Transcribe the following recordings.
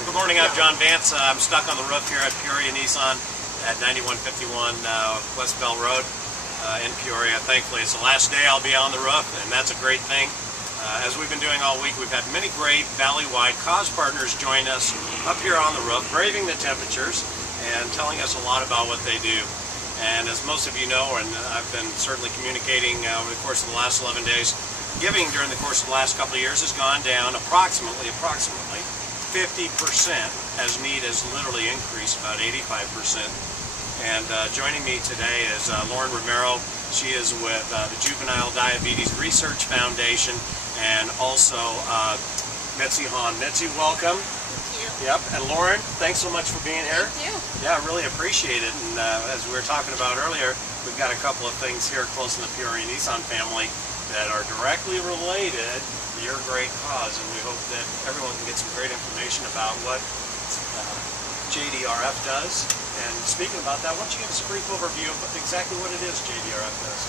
Good morning, I'm John Vance. I'm stuck on the roof here at Peoria Nissan at 9151 West Bell Road in Peoria. Thankfully, it's the last day I'll be on the roof, and that's a great thing. As we've been doing all week, we've had many great valley-wide cause partners join us up here on the roof, braving the temperatures and telling us a lot about what they do. And as most of you know, and I've been certainly communicating over the course of the last 11 days, giving during the course of the last couple of years has gone down approximately 50%, as need has literally increased about 85%. And joining me today is Lauren Romero. She is with the Juvenile Diabetes Research Foundation, and also Mitzi Hahn. Mitzi, welcome. Thank you. Yep, and Lauren, thanks so much for being here. Thank you. Yeah, I really appreciate it. And as we were talking about earlier, we've got a couple of things here close in the Peoria Nissan family that are directly related to your great cause, and we hope that everyone can get some great information about what JDRF does. And speaking about that, why don't you give us a brief overview of exactly what it is JDRF does?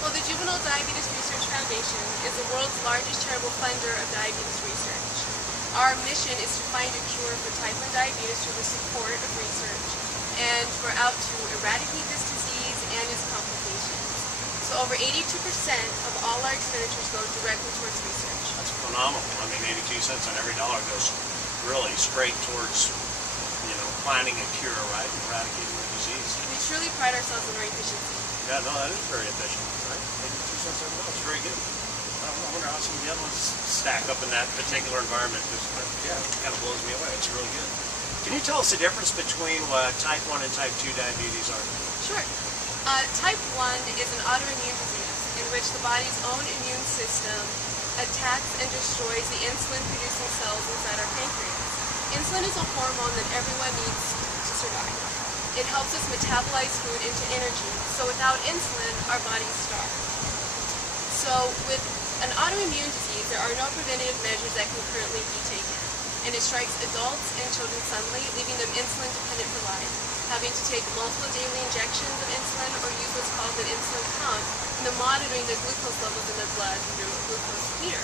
Well, the Juvenile Diabetes Research Foundation is the world's largest charitable funder of diabetes research. Our mission is to find a cure for type 1 diabetes through the support of research, and we're out to eradicate this disease and its complications. So over 82% of all our expenditures go directly towards research. That's phenomenal. I mean, 82 cents on every dollar goes really straight towards, finding a cure, right? Eradicating the disease. We truly pride ourselves on our efficiency. Yeah, no, that is very efficient, right? 82 cents every dollar is very good. I wonder how some of the other ones stack up in that particular environment. Yeah, it kind of blows me away. It's really good. Can you tell us the difference between what type 1 and type 2 diabetes are? Sure. Type 1 is an autoimmune disease in which the body's own immune system attacks and destroys the insulin-producing cells inside our pancreas. Insulin is a hormone that everyone needs to survive. It helps us metabolize food into energy. So without insulin, our bodies starve. So with an autoimmune disease, there are no preventative measures that can currently be taken. And it strikes adults and children suddenly, leaving them insulin dependent for life, having to take multiple daily injections of insulin or use what's called an insulin pump, and then monitoring the glucose levels in the blood through a glucose meter.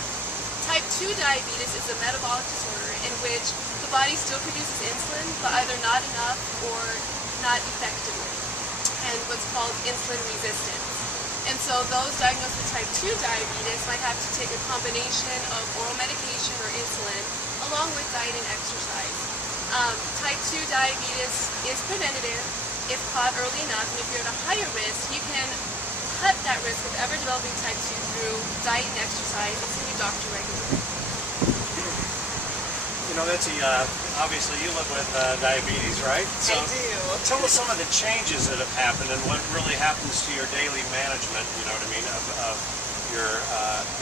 Type 2 diabetes is a metabolic disorder in which the body still produces insulin, but either not enough or not effectively, and what's called insulin resistance. And so those diagnosed with type 2 diabetes might have to take a combination of oral medication or insulin, along with diet and exercise. Type 2 diabetes is preventative if caught early enough, and if you're at a higher risk, you can cut that risk of ever developing type 2 through diet and exercise and seeing your doctor regularly. Betsy, obviously you live with diabetes, right? So I do. Tell us some of the changes that have happened and what really happens to your daily management, of your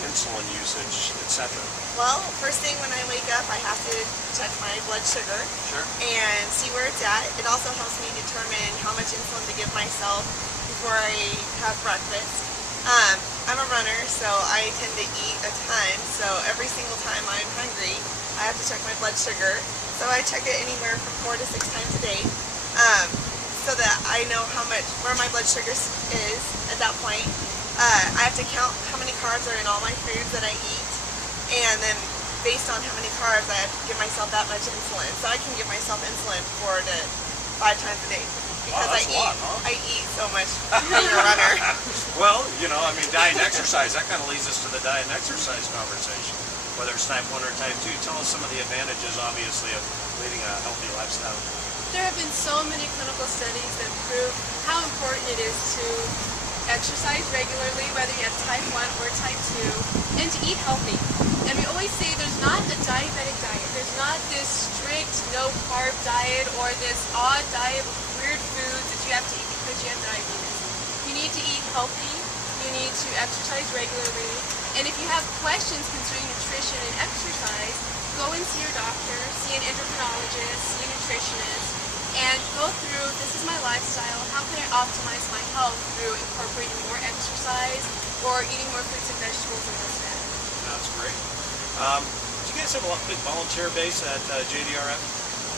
insulin usage, etc. Well, first thing when I wake up, I have to check my blood sugar and see where it's at. It also helps me determine how much insulin to give myself before I have breakfast. I'm a runner, so I tend to eat a ton, so every single time I'm hungry, I have to check my blood sugar. So I check it anywhere from 4 to 6 times a day, so that I know where my blood sugar is at that point. I have to count how many carbs are in all my foods that I eat, and then based on how many carbs, I have to give myself that much insulin. So I can give myself insulin 4 to 5 times a day. Because I eat so much being a runner. Well, diet and exercise, that kind of leads us to the diet and exercise conversation. Whether it's type 1 or type 2, tell us some of the advantages, obviously, of leading a healthy lifestyle. There have been so many clinical studies that prove how important it is to exercise regularly, whether you have type 1 or type 2, and to eat healthy. And we always say there's not a diabetic diet. There's not this strict no-carb diet or this odd diet with weird foods that you have to eat because you have diabetes. You need to eat healthy. You need to exercise regularly. And if you have questions concerning nutrition and exercise, go and see your doctor, see an endocrinologist, see a nutritionist, and go through, this is my lifestyle, how can I optimize my health through incorporating more exercise or eating more fruits and vegetables and less fat. That's great. Do you guys have a big volunteer base at JDRF?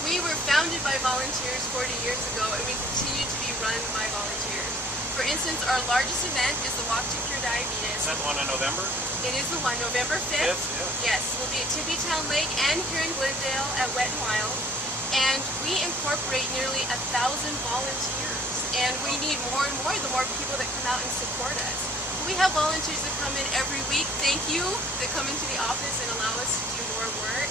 We were founded by volunteers 40 years ago, and we continue to be run by volunteers. For instance, our largest event is the Walk to Cure Diabetes. Is that the one in November? It is the one, November 5th. Yeah. Yes, we'll be at Tippytown Lake and here in Glendale at Wet and Wild. And we incorporate nearly 1,000 volunteers. And we need more and more, the more people that come out and support us. We have volunteers that come in every week, thank you, that come into the office and allow us to do more work.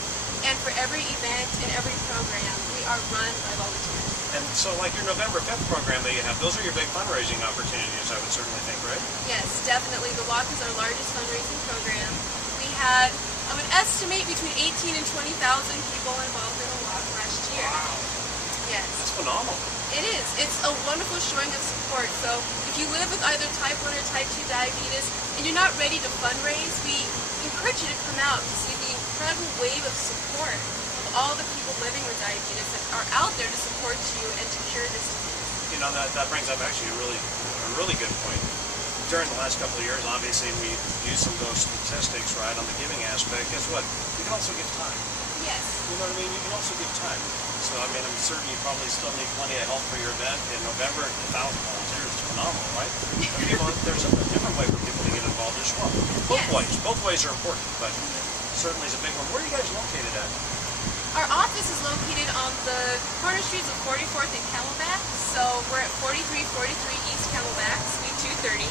And for every event and every program, we are run by volunteers. And so like your November 5th program that you have, those are your big fundraising opportunities, I would certainly think, right? Yes, definitely. The walk is our largest fundraising program. We had, I would estimate, between 18 and 20,000 people involved in the walk last year. Wow. Yes. That's phenomenal. It is. It's a wonderful showing of support. So if you live with either type 1 or type 2 diabetes and you're not ready to fundraise, we encourage you to come out to see the incredible wave of support of all the people living with diabetes that are out there to support you and to cure this disease. You know, that brings up actually a really good point. During the last couple of years, obviously, we used some of those statistics, right, on the giving aspect. Guess what? You can also give time. Yes. You know what I mean? You can also give time. So, I mean, I'm certain you probably still need plenty of help for your event. In November, 1,000 volunteers is phenomenal, right? There's a different way for people to get involved as well. Both ways are important, but certainly is a big one. Where are you guys located at? Our office is located on the corner streets of 44th and Camelback. So we're at 4343 East Camelback, Suite 230.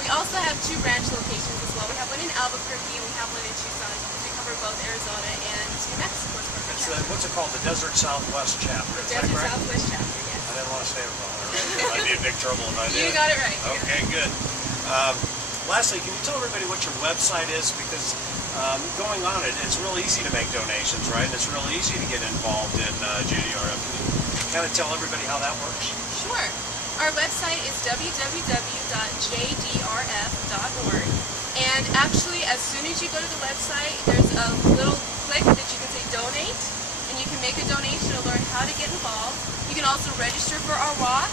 We also have 2 branch locations as well. We have one in Albuquerque and we have one in Tucson. We cover both Arizona and New Mexico. It's what's it called? The Desert Southwest chapter. Is that Desert correct? Southwest chapter, yes. I didn't want to say it wrong. Right? I'd be in big trouble if I did. You got it right. Okay, good. Lastly, can you tell everybody what your website is? Because going on it, it's real easy to make donations, right? It's real easy to get involved in JDRF. Can you kind of tell everybody how that works? Sure. Our website is www.jdrf.org. And actually, as soon as you go to the website, there's a little click that you can say donate, and you can make a donation to learn how to get involved. You can also register for our walk.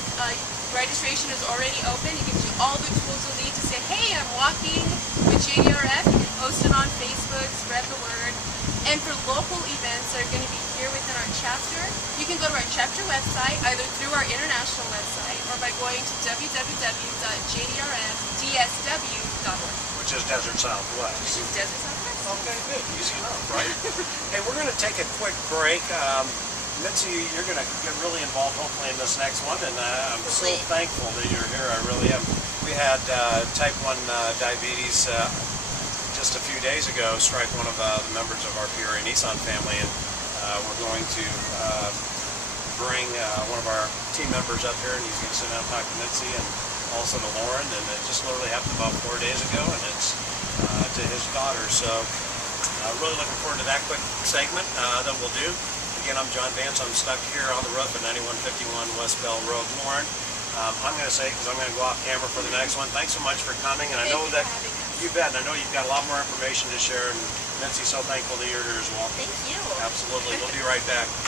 Registration is already open. It gives you all the tools you'll need to say, hey, I'm walking with JDRF. You can post it on Facebook, spread the word. And for local events that are going to be here within our chapter, you can go to our chapter website, either through our international website or by going to www.jdrfdsw.org. Which is Desert Southwest. Which is Desert Southwest. Okay, good. Easy enough, right? Hey, we're going to take a quick break. Mitzi, you're going to get really involved hopefully in this next one, and I'm so thankful that you're here. I really am. We had type 1 diabetes just a few days ago strike one of the members of our Peoria Nissan family, and we're going to bring one of our team members up here, and he's going to sit down and talk to Mitzi and also to Lauren, and it just literally happened about 4 days ago, and it's to his daughter. So really looking forward to that quick segment that we'll do. Again, I'm John Vance. I'm stuck here on the roof at 9151 West Bell Road, Lauren. I'm going to say, because I'm going to go off camera for the next one, thanks so much for coming. And I know that you bet, and I know you've got a lot more information to share. And Mitzi's so thankful that you're here as well. Thank you. Absolutely. We'll be right back.